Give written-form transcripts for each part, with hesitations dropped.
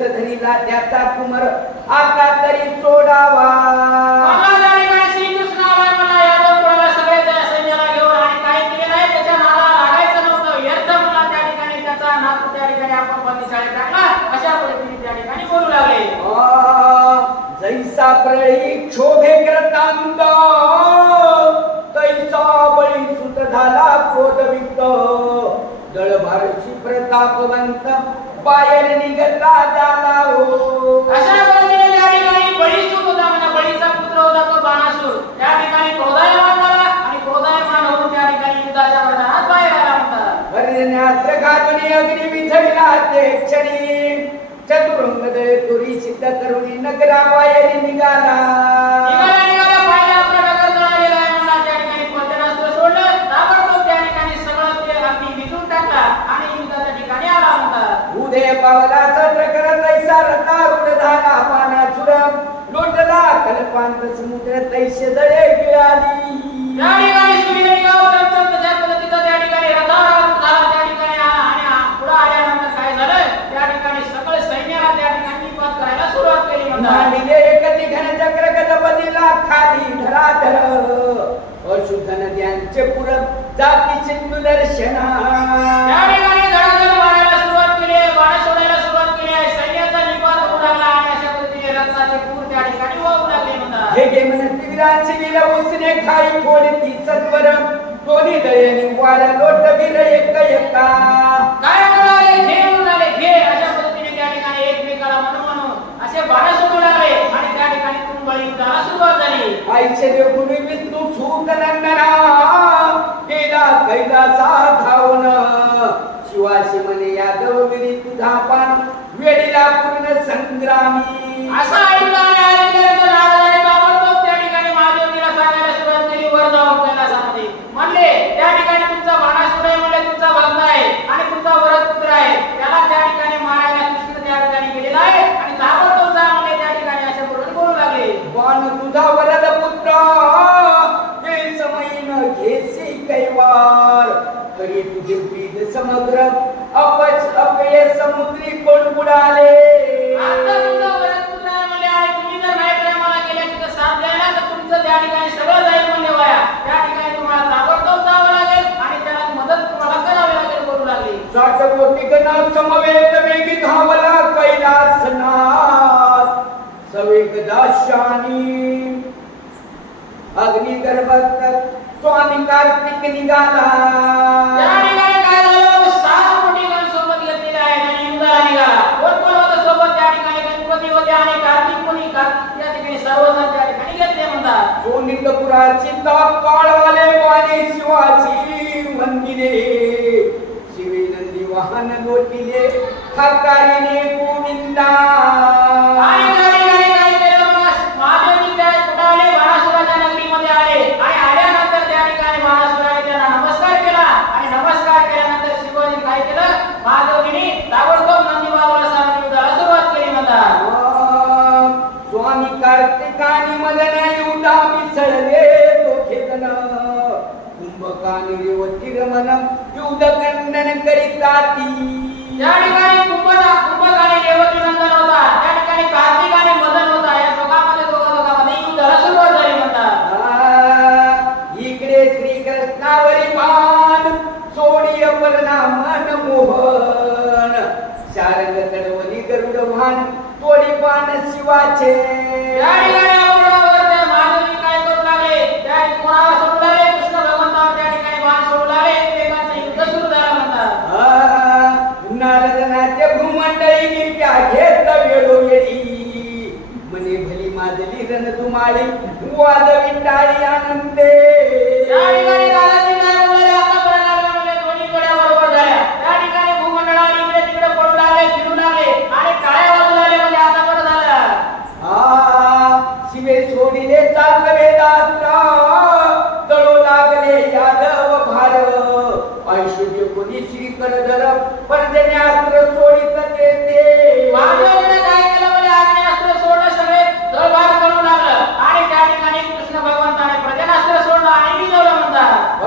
तीर्थ धरीला त्याचा कुमर आता तरी सोडावा. जैसा प्रळी क्षोभे करतांत तैसा बळी सुत झाला क्रोधविक्त. दळभारशी प्रतापवंत बाहेर निघता झाला हो. अशा पद्धतीने या ठिकाणी बळी सुत होता म्हणजे बळीचा पुत्र होता तो बाणासूर. त्या ठिकाणी क्रोधायमान झाला आणि क्रोधायमान होऊन त्या ठिकाणी युद्धाच्या मैदानात बाहेर आला म्हणतात. हरिण्यात्र घातुनी अग्नी विझविला ते क्षणी चतुरंग दळे तुरी सिद्ध करुणी नगरा बाहेर निघाला. निघाला पाहिला आपला नगर जळालेला आहे म्हणला. त्या ठिकाणी पर्जनास्त्र सोडलं ताबडतोब त्या ठिकाणी सगळं ते अग्नी विझून टाकला आणि युद्धाच्या ठिकाणी आला म्हणतात. उदय पावलाचा प्रकार तैसा रतारूढ झाला पानाचुर लोटला कल्पांत समुद्र तैसे दळे गिळाली. त्या ठिकाणी सूर्य निघाव चमचम त्या पद्धतीचा त्या ठिकाणी रथारूढ झाला. त्या ठिकाणी आणि पुढे आल्यानंतर काय झालं त्या ठिकाणी सगळे सैन्याला त्या ठिकाणी निपात करायला सुरुवात केली म्हणतात. मांडले एकती घनचक्र गजपतीला खाली धराधर अशुद्ध नद्यांचे पुरब जाती सिंधू दर्शना. त्या ठिकाणी धडाधड मारायला सुरुवात केली आहे. बाण सोडायला सुरुवात केली आहे. सैन्याचा निपात होऊ लागला आणि अशा पद्धतीने रथाचे पूर त्या ठिकाणी वाहू लागले म्हणतात. हे गे म्हणत वीरांची वीर उसने खाई फोडती सत्वर दोन्ही दळे वार लोट वीर एक एका. काय म्हणाले घे म्हणाले घे. अशा पद्धतीने त्या ठिकाणी एकमेकाला म्हणून असे बाण सोडू लागले आणि त्या ठिकाणी कुंभळी युद्धाला सुरुवात झाली. ऐश्वर्य गुणी विष्णू सूत नंदना केला कैलासा धावून. शिवाशी म्हणे यादव विरी तुझा पान वेडीला पूर्ण संग्रामी. असा ऐकला आणि ऐकल्यानंतर नारदाने ताबडतोब त्या ठिकाणी महादेवजीला सांगायला सुरुवात केली. वर जाऊ कैलासामध्ये म्हणले त्या ठिकाणी तुमचा बाणासूर आहे म्हणले तुमचा भक्त आहे आणि तुमचा वरदपुत्र आहे. त्याला त्या ठिकाणी मारायला कृष्ण त्या ठिकाणी गेलेला आहे आणि ताबडतोब जा म्हणले त्या ठिकाणी असे बोलू लागले. पण तुझा वरद पुत्र हे समयीन घेसी कैवार तरी तुझे पीठ समग्र अपच अपये समुद्री कोण बुडाले. आता तुमचा वरदपुत्र आहे म्हणले आणि तुम्ही जर नाही प्रेमाला गेले तर साथ द्यायला तर तुमचं त्या ठिकाणी सगळं जाईल म्हणले वाया. त्या ठिकाणी तुम्हाला ताबडतोब जावं लागेल आणि त्याला मदत तुम्हाला करावी लागेल बोलू लागले. 60 कोटी गणा समवेत वेगी धावला कैलासनाथ सवेग दाशानी अग्नि गर्भात स्वामी कार्तिक निघाला. त्या ठिकाणी काय झालं 7 कोटी गण सोबत घेतलेले आहेत आणि युद्धाला निघाला. कोण होतं सोबत त्या ठिकाणी गणपती होते आणि कार्तिक मुनी कार्तिक त्या ठिकाणी सर्वजण त्या ठिकाणी घेतले म्हणतात. सोनितपुराची काळवाले वाणे शिवाची मंदिरे शिवे नंदी वाहन लोटिले हकारीने गोविंदा. आणि त्या ठिकाणी काय केलं महादेवजी त्या कुठाले बाणासुराच्या नगरीमध्ये आले आणि आल्यानंतर त्या ठिकाणी बाणासुराने त्यांना नमस्कार केला आणि नमस्कार केल्यानंतर शिवाजी काय केलं महादेवजीने ताबडतोब नंदी बाबाला सांगून युद्धाला सुरुवात केली म्हणतात. स्वामी कार्तिकानी मदन युद्धा मिसळले दोघे जण कुंभकानी रेवती रमण युद्ध खंडन करीता ती. त्या ठिकाणी कुंभकानी रेवती नंदन होता. त्या ठिकाणी कार्तिक आणि मदन होता. या दोघांमध्ये युद्धाला सुरुवात झाली म्हणतात. इकडे श्रीकृष्णावरी मान सोडी अपरणा मन मोहन शारंग तडवली गरुड भान तोडी पान शिवाचे. त्या ठिकाणी अपरणावर त्या महादेवजी काय करू लागले त्या कोणाला सोडू लागले कृष्ण भगवंतावर त्या ठिकाणी बाण सोडू लागले. एकमेकांचं युद्ध सुरू झालं म्हणतात. नारदनाचे भूमंडळी गिरक्या घेत वेळोवेळी म्हणे भली माजली रणधुमाळी वाद विटाळी आनंदे. त्या ठिकाणी दादाजी काय बोलले आता बरं लागलं म्हणजे दोन्ही गड्या बरोबर झाल्या. त्या ठिकाणी भूमंडळाने इकडे तिकडे पडू लागले फिरू लागले आणि टाळ्या वाजू लागले म्हणजे आता बरं झालं. शिवे सोडिले चाल वेदास्त्र तळो लागले यादव भार ऐश्वर्य कोणी श्री करधर पर्जन्यास्त्र सोडित येते. महादेवाने काय केलं म्हणजे आग्नेयास्त्र सोडलं सगळे तळभार करू लागलं आणि त्या ठिकाणी कृष्ण भगवंताने पर्जन्यास्त्र सोडलं आणि निघालं म्हणतात.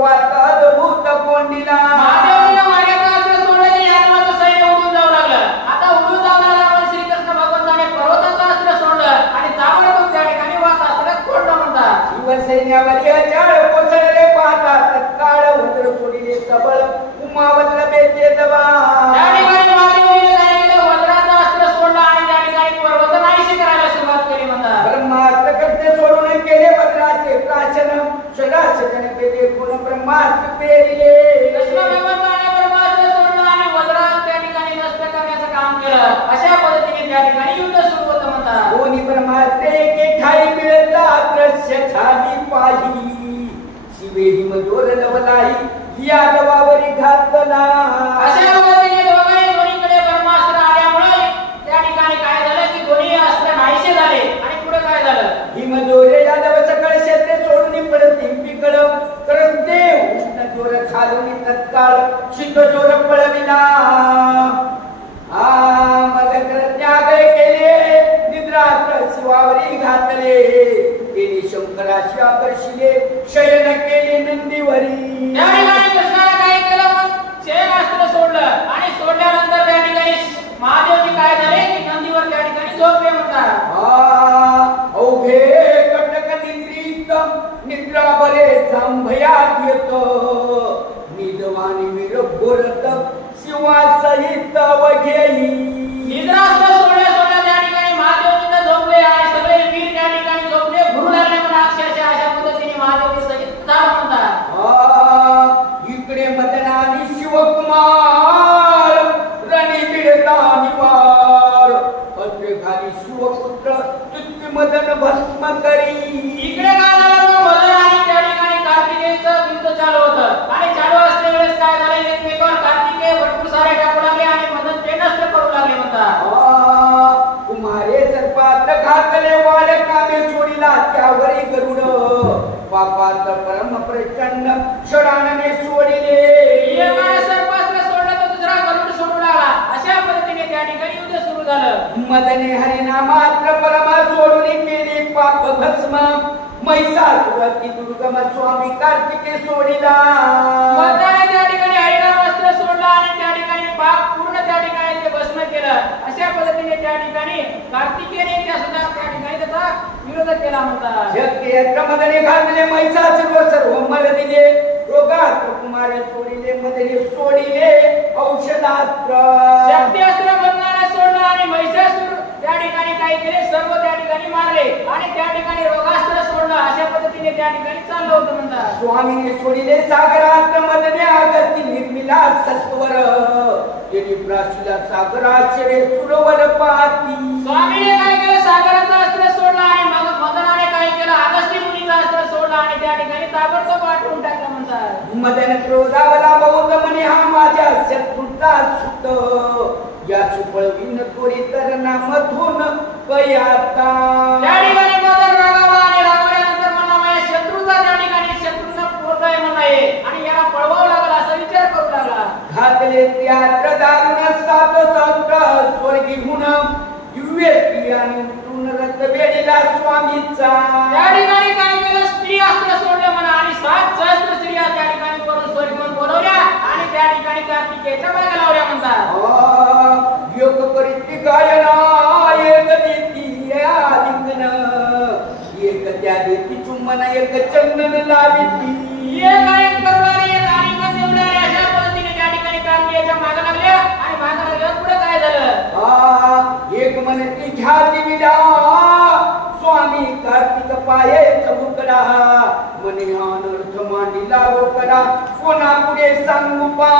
वाता अद्भुत कोंडीला महादेवाने मार्गाचा अस्त्र सोडलं की यादवाचं सैन्य उडून जाऊ लागलं. आता उडून जाऊ लागल्यावर श्रीकृष्ण भगवंताने पर्वताचं अस्त्र सोडलं आणि ताबडतोब त्या ठिकाणी वात अस्त्र फोडलं म्हणतात. शिवसैन्यावर अचाळ कोसळले पाहता तत्काळ वज्र सोडिले सबळ उमावल्लभे ते दबा. त्या ठिकाणी महादेवाने काय केलं, वज्राचं अस्त्र सोडलं आणि त्या ठिकाणी पर्वत नाहीशी करायला सुरुवात केली म्हणतात. ब्रह्मास्त्र कट्टे सोडून केले वज्राचे प्राशन षडाशकन केले गुण ब्रह्मास्त्र पेरिले. कृष्ण भगवंताने ब्रह्मास्त्र सोडलं आणि वज्रात त्या ठिकाणी नष्ट करण्याचं काम केलं. अशा पद्धतीने त्या ठिकाणी युद्ध सुरू होतं म्हणतात. दोन्ही ब्रह्मास्त्रे एके ठाई मिळता दृश्य झाली पाही शिवे हिमदोर लवलाई यादवावरी घातला. अशा पद्धतीने दोन्हीकडे ब्रह्मास्त्र आल्यामुळे त्या ठिकाणी काय झालं की दोन्ही अस्त्र नाहीसे झाले. आणि पुढे काय झालं, हिमदोरे यादव सकळ क्षेत्रे सोडून पडत पिकळ करते उष्ण जोर खालून तत्काळ शीत जोर पळविला. मग त्याग केले निद्रात्र शिवावरी घातले केली शंकराशी आकर्षिले शयन केले नंदीवरी. त्या ठिकाणी कृष्णाने काय केलं, मग शयनास्त्र सोडलं आणि सोडल्यानंतर त्या ठिकाणी महादेवजी काय झाले की नंदीवर त्या ठिकाणी झोपले म्हणतात. अवघे कटक निद्रित निद्रा बरे जांभयात येत निजवानी वीर भोरत शिवासहित वघेई. निद्रास्त्र सोडल्या त्या ठिकाणी महादेवजी झोपले आणि सगळे वीर त्या ठिकाणी झोपले भरू लागले म्हणून अक्षरशः अशा पद्धतीने महादेवजी सहित झालं म्हणतात. इकडे मदनानी शिवकुमार रणी बिडता निवार अस्त्रे घाली शिवपुत्र तुत्ती मदन भस्म करी. इकडे काय झालं, मदन आणि त्या ठिकाणी कार्तिकेयचं युद्ध चालू होतं आणि चालू असते वेळेस काय झालं, एकमेकावर कार्तिकेय भरपूर सारे टाकू लागले आणि मदन ते नष्ट करू लागले म्हणतात. कुमारे सर्पात घातले वाड कामे सोडिला त्यावरी गरुड पापात परम प्रचंड षडानने सोडिले. एकाने सर्पास्त्र सोडलं तर दुसरा गरुड सोडू लागला. अशा पद्धतीने त्या ठिकाणी युद्ध सुरू झालं. मदने हरिनामात्र परम सोडून केले पाप भस्म महिषासुरती दुर्गम स्वामी कार्तिके सोडिला. मदनाने त्या ठिकाणी हरिनामास्त्र सोडलं आणि त्या ठिकाणी पाप पूर्ण त्या ठिकाणी ते भस्म केलं. अशा पद्धतीने त्या ठिकाणी कार्तिकेयने त्या सुद्धा त्या ठिकाणी त्याचा विरोध केला म्हणतात. शक्ती मदने घातले महिषासुर सर्व मर दिले रोगात कुमारे सोडिले मदने सोडिले औषधास्त्र. शक्ती अस्त्र मदनाने सोडलं आणि महिषासुर त्या ठिकाणी काय केले, सर्व त्या ठिकाणी मारले आणि त्या ठिकाणी रोगास्त्र सोडलं. अशा पद्धतीने त्या ठिकाणी चाललं होतं म्हणतात. स्वामीने सोडिले सागरात मदने आगती निर्मिला सत्वर केली प्राशीला सागराचे सुरवर पाती. स्वामीने काय केलं, सागराचं अस्त्र सोडलं आणि मग मदनाने काय केलं, अगस्त्य मुनीचं अस्त्र सोडलं आणि त्या ठिकाणी ताबडतोब पाठवून टाकलं म्हणतात. मदन क्रोधावला बहुत म्हणे हा माझ्या शत्रूचा सुत या सुपळवीन तोरी तर नामधून कयाता. त्या ठिकाणी मदन रागावला आणि रागावल्यानंतर म्हणला माझ्या शत्रूचा त्या ठिकाणी शत्रूचा पोरगा आहे म्हणाले आणि याला पळवावं लागला असा विचार करू लागला. घातले त्यात्र दारुण सात संत स्वर्गीहून युवेती आणि उठून रथ वेडीला स्वामीचा. त्या ठिकाणी काय केलं, स्त्री अस्त्र सोडलं म्हणा आणि 7 सहस्त्र स्त्रिया त्या ठिकाणी वरून स्वर्गीहून बोलवल्या आणि त्या ठिकाणी कार्तिकेयच्या मागे लावल्या म्हणतात. योग परिती गायना एक देती आलिंगन एक त्या देती चुंबन एक चंदन लाविती. एक आलिंगन करणारी एक आलिंगन देवणारी अशा पद्धतीने त्या ठिकाणी कार्तिकेयच्या मागे लागल्या आणि मागे लागल्यावर पुढे काय झालं, एक म्हणती घ्याची विडा स्वामी कार्तिक पाये चबुकडा मने अनर्थ मांडीला रोकडा कोणा पुढे सांगू पा.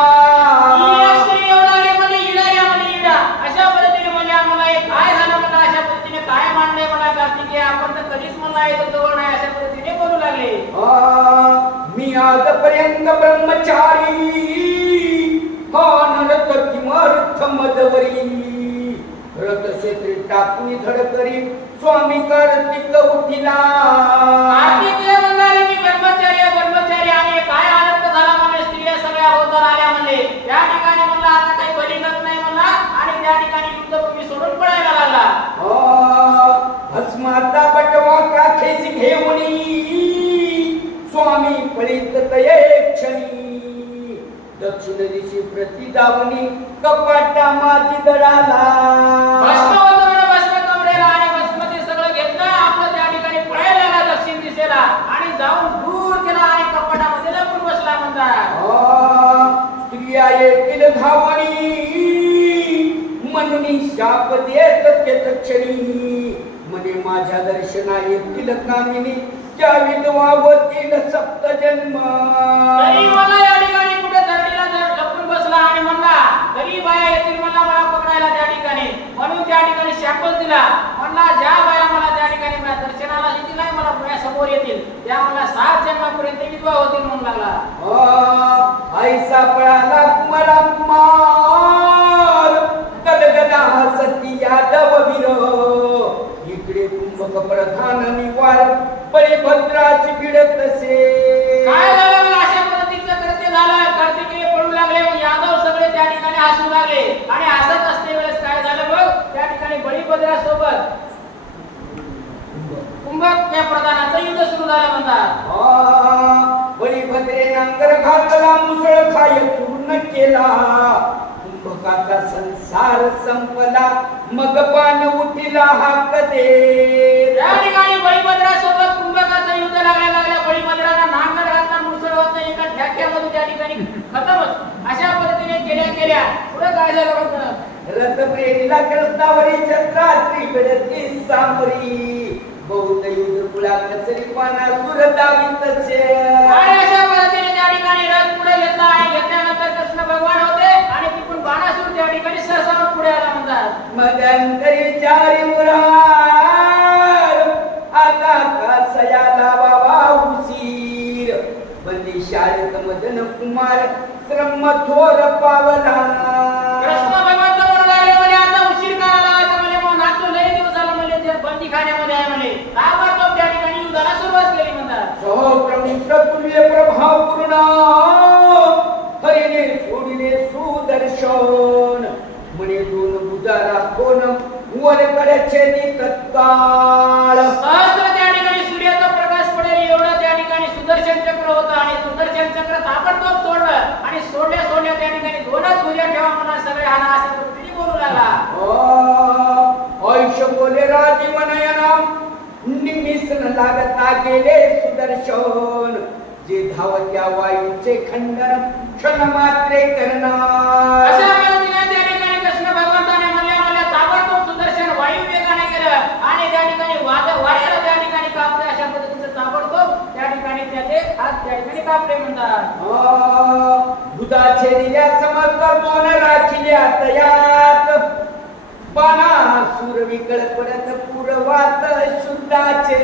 अशा पद्धतीने म्हणजे आम्हाला काय झालं म्हणा, अशा पद्धतीने काय मांडलंय म्हणा कार्तिकेय, आपण तर कधीच म्हणला येतो जवळ नाही अशा पद्धतीने बोलू लागले. मी आजपर्यंत ब्रह्मचारी नरत किमर्थ मदवरी रथ क्षेत्री टाकून धड करी स्वामी कार्तिक उठिला. कार्तिकेय म्हणणारे मी ब्रह्मचारी आणि काय आनंद झाला म्हणजे स्त्रिया सगळ्या होतात आल्या म्हणजे त्या ठिकाणी म्हणला आता काही बली करत नाही म्हणला आणि त्या ठिकाणी युद्धभूमी सोडून पळायला लागला. भस्माचा बटवा काखेस घेऊन स्वामी स्वामी पळीत तये क्षणी दक्षिण दिशी प्रति जावनी कपाटा माझी दडाला भस्म होतं भस्म कमरेला आणि भस्म ते सगळं घेतलं आपलं त्या ठिकाणी पळायला लागला दक्षिण दिशेला आणि जाऊन दूर गेला आणि कपाटामध्ये लपून बसला म्हणतात स्त्रिया येतील धावणी म्हणून शाप देत तेच क्षणी म्हणे माझ्या दर्शना येतील कामिनी त्या विधवा होतील सप्त जन्म तरी मला या ठिकाणी कुठे धरणीला लपून बसला आणि म्हणला तरी बाया येतील मला पकडायला त्या ठिकाणी म्हणून त्या ठिकाणी शापच दिला म्हणला ज्या बाया मला त्या ठिकाणी माझ्या दर्शनाला येतील नाही मला माझ्या समोर येतील त्या मला 7 जन्मापर्यंत विधवा होतील म्हणून लागला आई सापळाला कुमारा कुमार गदगदा हसती यादव वीर इकडे कुंभक प्रधान निवार परिभद्राची बिडत से काय झालं मग अशा पद्धतीचं कृत्य झालं कार्तिकेय पळू लागले मग यादव सगळे त्या ठिकाणी हसू लागले आणि हसत असते वेळेस काय झालं बघ त्या ठिकाणी बळीभद्रा सोबत कुंभक त्या प्रधानाचं युद्ध सुरू झालं म्हणतात बळीभद्रे नांगर घातला मुसळ खाय चूर्ण केला कुंभकाचा संसार संपला मग पान उठिला हाक दे त्या ठिकाणी बळीभद्रा सोबत कुंभकाचं युद्ध लागल्या बळीभद्राला नांगर घातला मुसळ होत एका ठ्याक्यामध्ये त्या ठिकाणी खतमच अशा पद्धतीने केल्या पुढे काय झालं बघ रथ प्रेरीला कृष्णावरी छत्रात्री बिडती सांबरी बौद्ध युद्ध कुळा कचरी पाना सुर दावितसे आणि अशा पद्धतीने त्या ठिकाणी रथ पुढे घेतला आणि घेतल्यानंतर कृष्ण भगवान होते आणि तिकडून बाणासूर त्या ठिकाणी सरसावत पुढे आला म्हणतात मदंतरी चारी मुरार आता कासयाला बाबा उशीर बंदी शाळेत मदन कुमार श्रम थोर पावला कृष्ण भगवान म्हणून लागले म्हणे आता उशीर करायला लावायचा म्हणे मग नातो लय दिवस झाला म्हणे ते बंदी खाण्यामध्ये आहे म्हणे ताबडतोब त्या ठिकाणी युद्धाला सुरुवात केली म्हणतात सहस्र तुल्य प्रभाव पूर्ण हरिने सोडिले सुदर्शन म्हणे दोन बुजारा कोण वर कड्याचे तत्काळ सहस्र त्या ठिकाणी सूर्याचा प्रकाश पडेल एवढं त्या ठिकाणी सुदर्शन चक्र होतं आणि सुदर्शन चक्र ताबडतोब सोडलं आणि सोडल्या त्या ठिकाणी दोनच भुजा ठेवा म्हणा सगळे हाना असं पद्धतीने बोलू लागला आयुष्य बोले राजीवनयना निमिसन लागता गेले सुदर्शन जे धावत्या वायूचे खंडन क्षण मात्रे करणार अशा पद्धतीने त्या ठिकाणी कृष्ण भगवंताने म्हणल्या ताबडतोब सुदर्शन वायू वेगाने केलं आणि त्या ठिकाणी वाऱ्याला त्या ठिकाणी कापले अशा पद्धतीचं ताबडतोब त्या ठिकाणी त्याचे हात त्या ठिकाणी कापले म्हणतात भुजाचे दिल्या समर्थ दोन राखिल्या तयात बाणा सूर विकळ पडत पूर्वात शुद्धाचे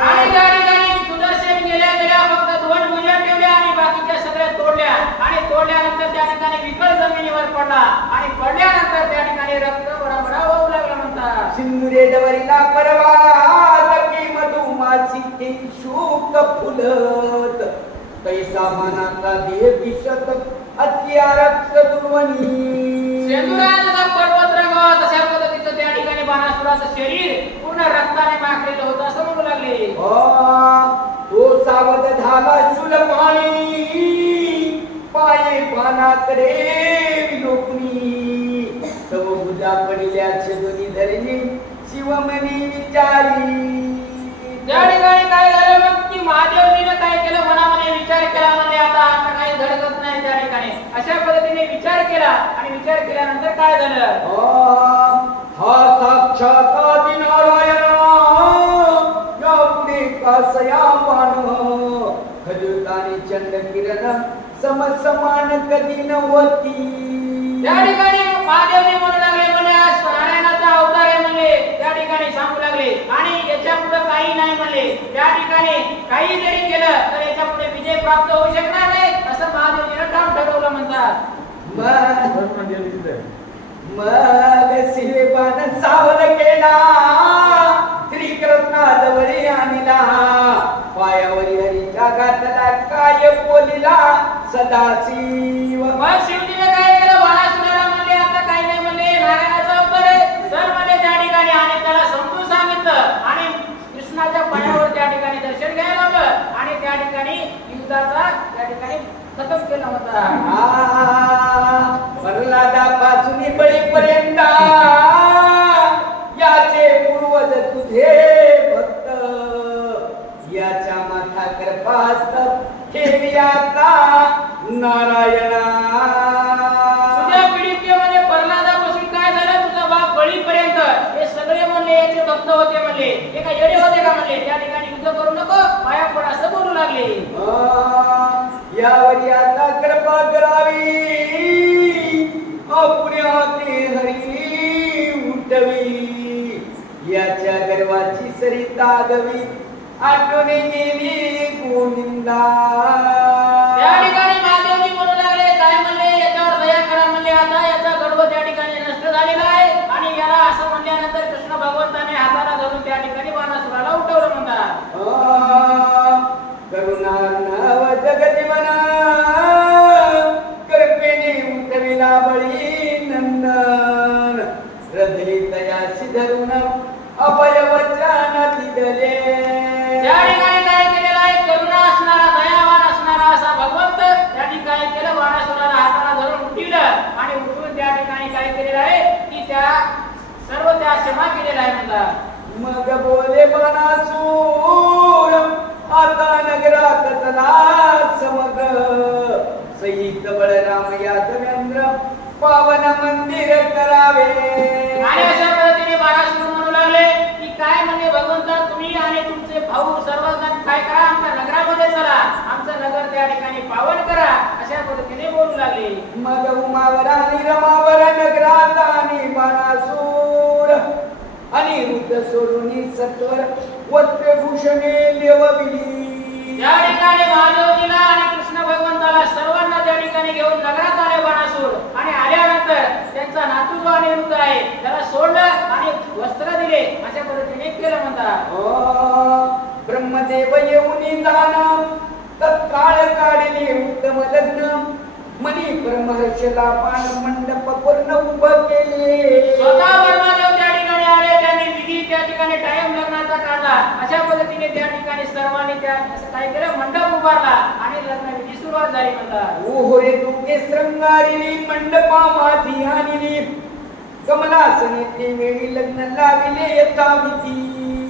आणि त्या ठिकाणी सुदर्शन गेल्या फक्त 2 भुजा ठेवल्या आणि बाकीच्या सगळ्या तोडल्या आणि तोडल्यानंतर त्या ठिकाणी विकळ जमिनीवर पडला आणि पडल्यानंतर त्या ठिकाणी रक्त बराबरा वाहू लागला म्हणतात सिंदुरे डवरीला परवा की मधुमासी ते शोक फुलत कैसा मानाचा देह दिसत अत्या रक्त दुर्वनी सिंदुराचा पर्वत रंगवत अशा पद्धतीचं त्या ठिकाणी बाणासुराचं शरीर पूर्ण रक्ताने माखलेलं होतं असं म्हणू लागले तो सावध झाला शूलपाणी पाये पानाकडे विलोकनी तव भुजा पडल्या छेदोनी धरणी शिवमनी विचारी त्या ठिकाणी काय झालं मग की महादेवजीने काय केलं मनामध्ये विचार केला म्हणजे आता काही धडकत नाही त्या ठिकाणी अशा पद्धतीने विचार केला आणि विचार केल्यानंतर काय झालं हा साक्षात आदिनारायण या पुढे कासया पान खजुतानी चंड किरण समसमान कधी नव्हती त्या ठिकाणी महादेवजी म्हणू लागले म्हणजे नारायणाचा अवतार आहे म्हणले त्या ठिकाणी सांगू लागले आणि याच्या पुढे काही नाही म्हणले त्या ठिकाणी काही जरी केलं तर याच्या पुढे विजय प्राप्त होऊ शकणार नाही असं महादेवजीने ठाम ठरवलं म्हणतात मग शिवबान सावध केला श्रीकृष्णाजवळी आणला पायावरी हरीच्या घातला काय बोलिला सदाशिव मग शिवजीने काय केलं बाणासुराला म्हणले आता काही नाही म्हणले नारायणाचा अवतार आहे सर म्हणले त्या ठिकाणी आणि त्याला समजून सांगितलं आणि कृष्णाच्या पायावर त्या ठिकाणी दर्शन घ्यायला लावलं आणि त्या ठिकाणी खतम केला होता. प्रल्हादापासून बळीपर्यंत याचे पूर्वज तुझे भक्त, याच्या माथा कृपास्त ठेवी आता नारायणा. तुझ्या पिढीमध्ये प्रल्हादापासून काय झालं, तुझा बाप बळीपर्यंत हे सगळे म्हणले याचे भक्त होते म्हणले. हे काय येडे होते का म्हणले, त्या ठिकाणी युद्ध करू नको पाया पड असं बोलू लागले. यावर आता कृपा करावी, पुण्याते हरी उठवी, याच्या गर्वाची सरिता गवी आठवण गेली गोविंदा. त्या ठिकाणी महादेवजी म्हणू लागले, काय म्हणले, याच्यावर दया करा म्हणले. आता याचा गर्व त्या ठिकाणी नष्ट झालेला आहे. आणि याला असं म्हणल्यानंतर कृष्ण भगवंताने हाताला धरून त्या ठिकाणी बाणासुराला उठवलं म्हणतात. करुणार्णव जगजीवना कृपेने उठविला बळी नंदन, हृदय दयाशी धरून अभय वचन दिले. त्या ठिकाणी काय केलेलं आहे, करुणा असणारा दयावान असणारा असा भगवंत त्या ठिकाणी केलं, बाणासुराला हाताला धरून उठवलं आणि उठून त्या ठिकाणी काय केलेलं आहे की त्या सर्व त्या क्षमा केलेला आहे म्हणतात. मग बोले बाणासूर, आता नगरात चला समग्र, सहित बळराम यादवेंद्र पावन मंदिर करावे. आणि अशा पद्धतीने बाणासूर म्हणू लागले की काय म्हणजे भगवंता, तुम्ही आणि तुमचे भाऊ सर्वजण काय करा, आमच्या नगरामध्ये चला, आमचं नगर त्या ठिकाणी पावन करा, अशा पद्धतीने बोलू लागले. मग उमावर आणि रमावर नगरात आणि बाणासूर अनिरुद्ध सोडून सत्वर वस्त्रभूषणे लेवविली. त्या ठिकाणी महादेवजीला आणि कृष्ण भगवंताला सर्वांना त्या ठिकाणी घेऊन नगरात आले बाणासूर. आणि आल्यानंतर त्यांचा नातू जो अनिरुद्ध आहे त्याला सोडलं आणि वस्त्र दिले, अशा पद्धतीने केलं म्हणतात. ब्रह्मदेव येऊन जाणं तत्काळ काढले उत्तम लग्न, मनी ब्रह्मर्षला पान मंडप पूर्ण उभं केले. स्वतः ब्रह्मदेव त्या ठिकाणी आले, त्यांनी विधी त्या ठिकाणी टाइम लग्नाचा काढला. अशा पद्धतीने त्या ठिकाणी सर्वांनी त्या असं काय केलं, मंडप उभारला आणि लग्न विधी सुरुवात झाली म्हणतात. ओहोरे तुके श्रंगारिली मंडपा माथी आणली, कमलासने ते वेळी लग्न लाविले यथाविधी.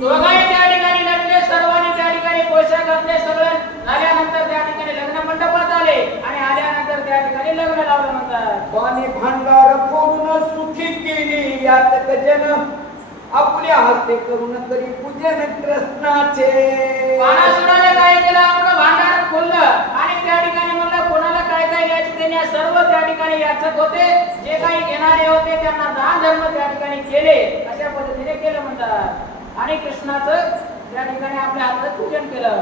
दोघांनी त्या ठिकाणी नटले, सर्वांनी त्या ठिकाणी पोशाख घातले, सगळं झाल्यानंतर त्या ठिकाणी लग्न मंडपात आले आणि आल्यानंतर त्या ठिकाणी लग्न लावलं म्हणतात. पाणी भांडार फोडून सुखी केली यातक जन, आपल्या हस्ते करून तरी पूजन कृष्णाचे. बाणासुराने काय केलं, आपलं भांडार खोललं आणि त्या ठिकाणी म्हणलं कोणाला काय काय घ्यायचं त्यांनी सर्व त्या ठिकाणी याचक होते, जे काही घेणारे होते त्यांना दान धर्म त्या ठिकाणी केले, अशा पद्धतीने केलं म्हणतात. आणि कृष्णाचं त्या ठिकाणी आपल्या हातात पूजन केलं.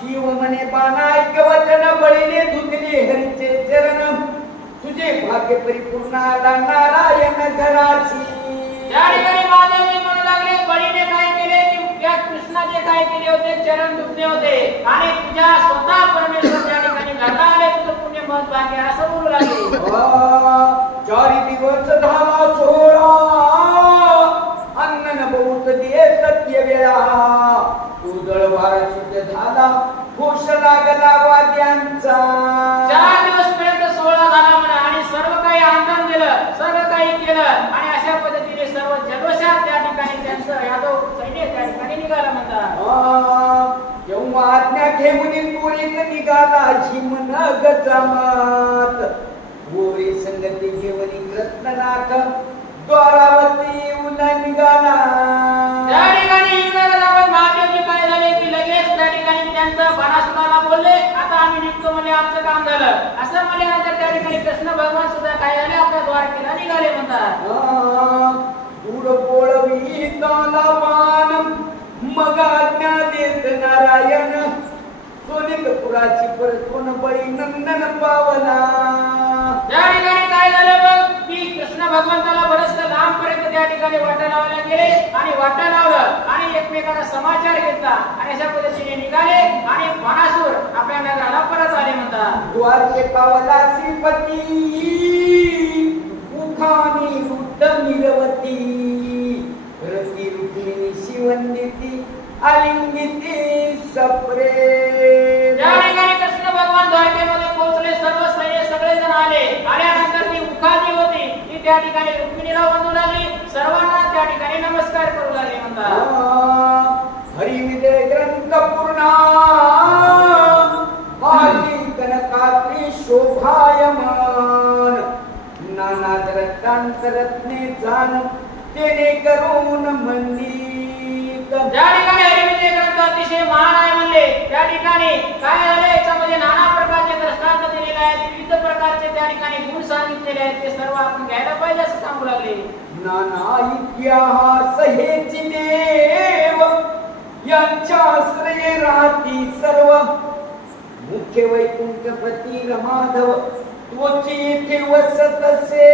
शिव म्हणे बाणायक वचन बळीने धुतले हरीचे चरण, तुझे भाग्य परिपूर्ण आला नारायण घराची. त्या ठिकाणी महादेवजी म्हणू लागले, बळीने काय केले की त्या कृष्णाचे काय केले होते, चरण धुतले होते आणि तुझ्या स्वतः परमेश्वर त्या ठिकाणी घरला आले, तुझं पुण्य मत भाग्य असं बोलू लागले. 4 दिवस झाला सोळा, अन्न न बहुत देत सत्य वेळा, उदळ वार शुद्ध झाला, खुश लागला वाद्यांचा. 4 दिवस पर्यंत 16 झाला म्हणा आणि सर्व काही आंदोलन दिलं, सर्व काही केलं आणि अशा पद्धतीने सर्व जल्लोषात त्या ठिकाणी त्यांचं यादव सैन्य त्या ठिकाणी निघाला म्हणतात. तेव्हा आज्ञा घेऊन त्वरित निघाला झिमन गजमात, गोरी संगती घेऊन कृष्णनाथ द्वारावती उला निघाला. त्या ठिकाणी इंद्रदेवात महादेवजी काय झाले की लगेच त्या ठिकाणी त्यांचं बाणासुराला बोलले, आता आम्ही निघतो म्हणजे आमचं काम झालं असं म्हणल्यानंतर त्या ठिकाणी कृष्ण भगवान सुद्धा काय झाले, आपल्या द्वारकेला निघाले म्हणतात. दूर पोळवी ताला बाण, मग आज्ञा देत नारायण, सोनितपुराची परतून बळी नंदन पावला. त्या ठिकाणी काय झालं मग की कृष्ण भगवंताला बरचसं लांबपर्यंत त्या ठिकाणी वाटा लावायला गेले आणि वाटा लावलं आणि एकमेकांना समाचार घेतला आणि अशा पद्धतीने निघाले आणि बाणासूर आपल्या नगराला परत आले म्हणतात. द्वारके पावला श्रीपती, उखानी रुद्ध निरवती, रती रुक्मिणी शिवंदिती आलिंगिती सप्रे. त्या ठिकाणी कृष्ण भगवान द्वारके त्या ठिकाणी रुक्मिणीला वंदू लागली, सर्वांना त्या ठिकाणी नमस्कार करू लागली म्हणतात. हरिविजय ग्रंथ पूर्णा माझी कनकात्री शोभायमान नानाद रत्नांतरत्ने जाण तेने करून मंडित. ज्या ठिकाणी हरिविजय ग्रंथ अतिशय महान आहे म्हणले, त्या ठिकाणी काय झाले, याच्यामध्ये नाना प्रकारचे दृष्टांत दिलेले आहेत, विविध प्रकारचे त्या ठिकाणी गुण सांगितलेले आहेत, ते सर्व आपण घ्यायला पाहिजे असं सांगू लागले. नाना इतिहास हेची देव यांच्या आश्रये राहती सर्व मुख्य वैकुंठपती रमाधव तोची येथे वसत असे